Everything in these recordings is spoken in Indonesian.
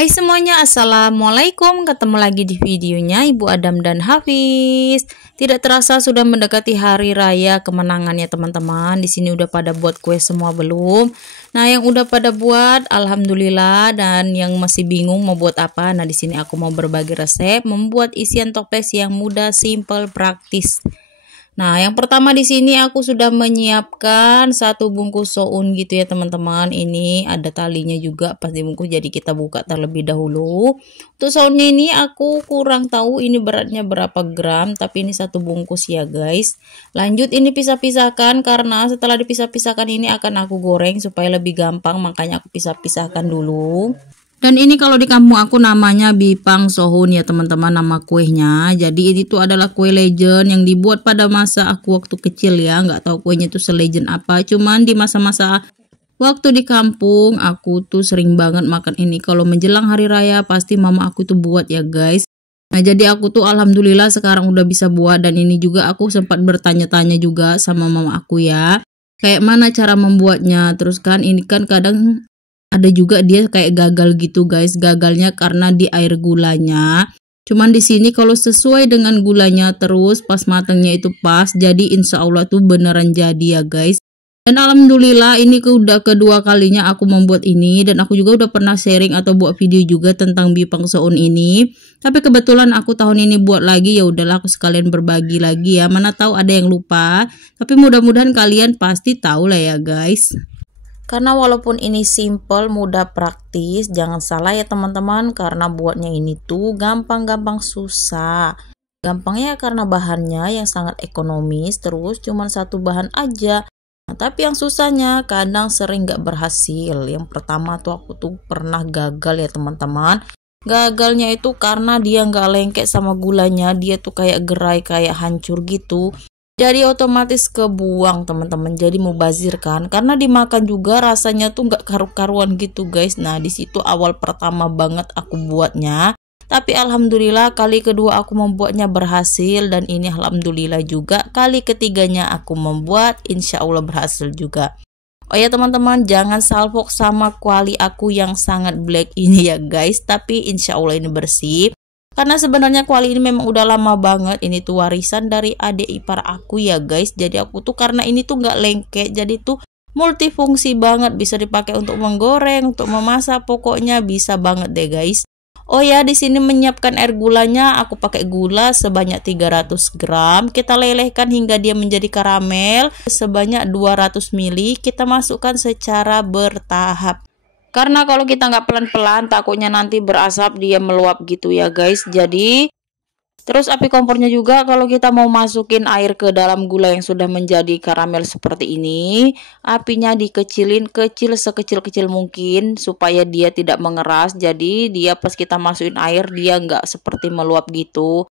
Hai semuanya, assalamualaikum. Ketemu lagi di videonya Ibu Adam dan Hafiz. Tidak terasa sudah mendekati hari raya kemenangan ya teman-teman. Di sini udah pada buat kue semua belum? Nah, yang udah pada buat alhamdulillah, dan yang masih bingung mau buat apa. Nah, di sini aku mau berbagi resep membuat isian toples yang mudah, simple, praktis. Nah, yang pertama di sini aku sudah menyiapkan satu bungkus soun gitu ya teman-teman. Ini ada talinya juga pas dibungkus, jadi kita buka terlebih dahulu. Untuk sounnya ini aku kurang tahu ini beratnya berapa gram, tapi ini satu bungkus ya guys. Lanjut ini pisah-pisahkan, karena setelah dipisah-pisahkan ini akan aku goreng supaya lebih gampang, makanya aku pisah-pisahkan dulu. Dan ini kalau di kampung aku namanya bipang sohun ya teman-teman, nama kuenya. Jadi ini tuh adalah kue legend yang dibuat pada masa aku waktu kecil ya. Nggak tahu kuenya tuh selegend apa. Cuman di masa-masa waktu di kampung aku tuh sering banget makan ini. Kalau menjelang hari raya pasti mama aku tuh buat ya guys. Nah jadi aku tuh alhamdulillah sekarang udah bisa buat. Dan ini juga aku sempat bertanya-tanya juga sama mama aku ya, kayak mana cara membuatnya. Terus kan ini kan kadang ada juga dia kayak gagal gitu guys. Gagalnya karena di air gulanya. Cuman di sini kalau sesuai dengan gulanya terus pas matangnya itu pas, jadi insya Allah tuh beneran jadi ya guys. Dan alhamdulillah ini udah kedua kalinya aku membuat ini, dan aku juga udah pernah sharing atau buat video juga tentang bipang soun ini. Tapi kebetulan aku tahun ini buat lagi, ya udahlah aku sekalian berbagi lagi ya. Mana tahu ada yang lupa. Tapi mudah-mudahan kalian pasti tahu lah ya guys. Karena walaupun ini simple, mudah, praktis, jangan salah ya teman-teman, karena buatnya ini tuh gampang-gampang susah. Gampangnya karena bahannya yang sangat ekonomis, terus cuman satu bahan aja. Nah, tapi yang susahnya kadang sering gak berhasil. Yang pertama tuh aku tuh pernah gagal ya teman-teman. Gagalnya itu karena dia gak lengket sama gulanya, dia tuh kayak gerai, kayak hancur gitu. Jadi otomatis kebuang teman-teman, jadi mubazir kan, karena dimakan juga rasanya tuh nggak karu-karuan gitu guys. Nah disitu awal pertama banget aku buatnya, tapi alhamdulillah kali kedua aku membuatnya berhasil, dan ini alhamdulillah juga kali ketiganya aku membuat, insya Allah berhasil juga. Oh ya teman-teman, jangan salfok sama kuali aku yang sangat black ini ya guys, tapi insya Allah ini bersih. Karena sebenarnya kuali ini memang udah lama banget, ini tuh warisan dari adik ipar aku ya guys. Jadi aku tuh karena ini tuh nggak lengket, jadi tuh multifungsi banget, bisa dipakai untuk menggoreng, untuk memasak, pokoknya bisa banget deh guys. Oh ya, di sini menyiapkan air gulanya, aku pakai gula sebanyak 300 gram. Kita lelehkan hingga dia menjadi karamel sebanyak 200 ml. Kita masukkan secara bertahap. Karena kalau kita nggak pelan-pelan takutnya nanti berasap, dia meluap gitu ya guys. Jadi terus api kompornya juga kalau kita mau masukin air ke dalam gula yang sudah menjadi karamel seperti ini, apinya dikecilin kecil sekecil-kecil mungkin supaya dia tidak mengeras. Jadi dia pas kita masukin air dia nggak seperti meluap gitu.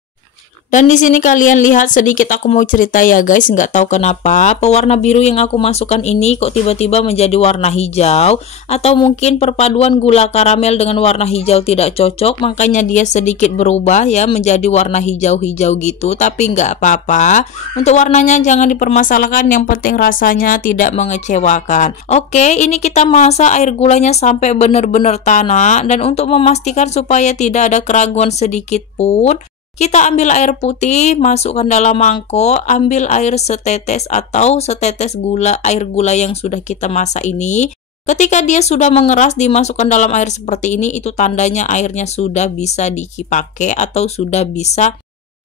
Dan di sini kalian lihat sedikit aku mau cerita ya guys, nggak tahu kenapa pewarna biru yang aku masukkan ini kok tiba-tiba menjadi warna hijau, atau mungkin perpaduan gula karamel dengan warna hijau tidak cocok, makanya dia sedikit berubah ya menjadi warna hijau-hijau gitu. Tapi nggak apa-apa, untuk warnanya jangan dipermasalahkan, yang penting rasanya tidak mengecewakan. Oke, ini kita masak air gulanya sampai benar-benar tanah, dan untuk memastikan supaya tidak ada keraguan sedikit pun, kita ambil air putih, masukkan dalam mangkok, ambil air setetes atau setetes gula, air gula yang sudah kita masak ini. Ketika dia sudah mengeras, dimasukkan dalam air seperti ini, itu tandanya airnya sudah bisa dipakai atau sudah bisa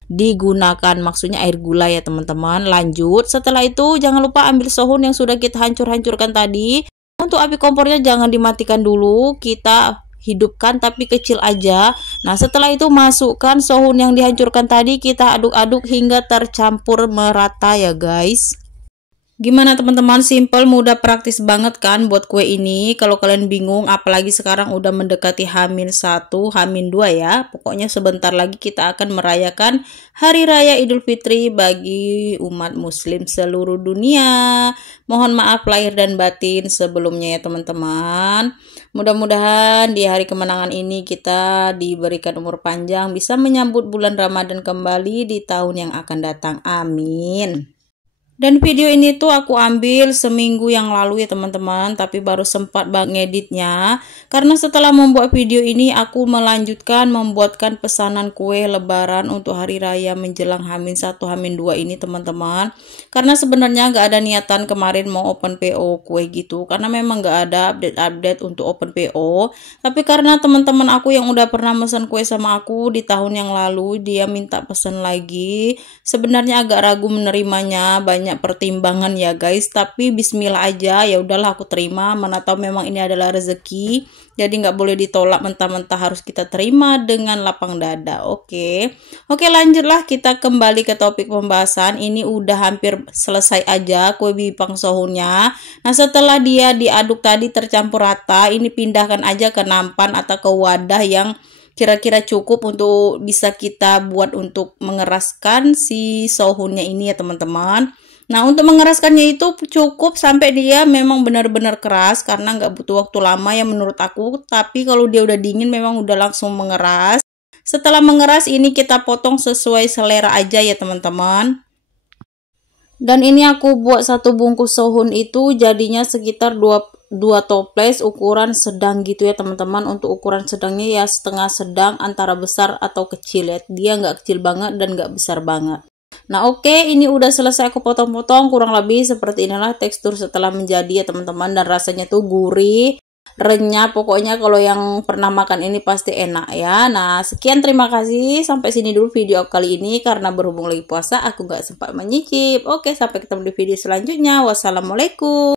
digunakan. Maksudnya air gula ya teman-teman. Lanjut, setelah itu jangan lupa ambil sohun yang sudah kita hancur-hancurkan tadi. Untuk api kompornya jangan dimatikan dulu, kita hidupkan tapi kecil aja. Nah setelah itu masukkan sohun yang dihancurkan tadi, kita aduk-aduk hingga tercampur merata ya guys. Gimana teman-teman, simple, mudah, praktis banget kan buat kue ini. Kalau kalian bingung, apalagi sekarang udah mendekati H-1, H-2 ya. Pokoknya sebentar lagi kita akan merayakan Hari Raya Idul Fitri bagi umat muslim seluruh dunia. Mohon maaf lahir dan batin sebelumnya ya teman-teman. Mudah-mudahan di hari kemenangan ini kita diberikan umur panjang, bisa menyambut bulan Ramadan kembali di tahun yang akan datang. Amin. Dan video ini tuh aku ambil seminggu yang lalu ya teman-teman, tapi baru sempat ngeditnya. Karena setelah membuat video ini aku melanjutkan membuatkan pesanan kue lebaran untuk hari raya menjelang H-1 H-2 ini teman-teman. Karena sebenarnya nggak ada niatan kemarin mau open PO kue gitu, karena memang nggak ada update-update untuk open PO. Tapi karena teman-teman aku yang udah pernah pesan kue sama aku di tahun yang lalu, dia minta pesan lagi. Sebenarnya agak ragu menerimanya, banyak pertimbangan ya guys, tapi bismillah aja, ya udahlah aku terima, mana tahu memang ini adalah rezeki, jadi nggak boleh ditolak mentah-mentah, harus kita terima dengan lapang dada. Oke, lanjutlah kita kembali ke topik pembahasan. Ini udah hampir selesai aja kue bipang sohunnya. Nah setelah dia diaduk tadi tercampur rata, ini pindahkan aja ke nampan atau ke wadah yang kira-kira cukup untuk bisa kita buat untuk mengeraskan si sohunnya ini ya teman-teman. Nah untuk mengeraskannya itu cukup sampai dia memang benar-benar keras, karena nggak butuh waktu lama ya menurut aku. Tapi kalau dia udah dingin memang udah langsung mengeras. Setelah mengeras ini kita potong sesuai selera aja ya teman-teman. Dan ini aku buat satu bungkus sohun itu jadinya sekitar 2 toples ukuran sedang gitu ya teman-teman. Untuk ukuran sedangnya ya setengah sedang, antara besar atau kecil ya. Dia nggak kecil banget dan nggak besar banget. Nah oke, ini udah selesai aku potong-potong, kurang lebih seperti inilah tekstur setelah menjadi ya teman-teman. Dan rasanya tuh gurih, renyah, pokoknya kalau yang pernah makan ini pasti enak ya. Nah sekian, terima kasih, sampai sini dulu video kali ini, karena berhubung lagi puasa aku nggak sempat menyicip. Oke, sampai ketemu di video selanjutnya. Wassalamualaikum.